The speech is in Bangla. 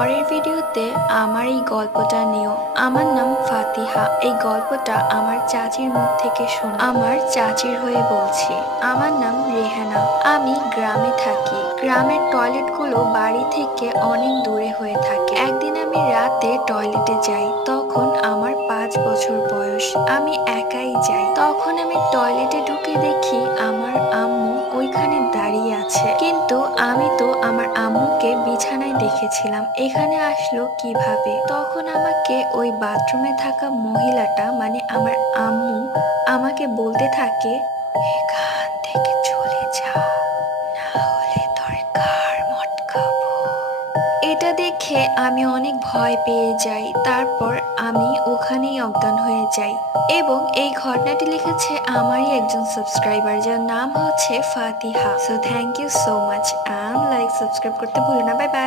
পরের ভিডিওতে আমার এই গল্পটা নিও। আমার নাম ফাতিহা। এই গল্পটা আমার চাচির মুখ থেকে শোনা। আমার চাচির হয়ে বলছি। আমার নাম রেহানা। আমি গ্রামে থাকি। গ্রামের টয়লেটগুলো বাড়ি থেকে অনেক দূরে হয়ে থাকে। একদিন আমি রাতে টয়লেটে যাই। তখন আমার 5 বছর বয়স। আমি একাই যাই। তখন আমি টয়লেটে ঢুকে দেখি আমার আম্মু ওইখানে দাঁড়িয়ে আছে, কিন্তু আমি তো আমার আম্মুকে বিছানায় দেখেছিলাম। এখানে আসলো কিভাবে? তখন আমাকে ওই বাথরুমে থাকা মহিলাটা মানে আমার আম্মু আমাকে বলতে থাকে, এখান থেকে চলে যা, না হলে তোর ঘাড় মটকাবো। এটা দেখে আমি অনেক ভয় পেয়ে যাই। তারপর আমি ওখানেই অজ্ঞান হয়ে যাই। এবং এই ঘটনাটি লিখেছে আমারই একজন সাবস্ক্রাইবার, যার নাম হচ্ছে Fatiha. So thank you so much, and like subscribe করতে ভুলো না। Bye by.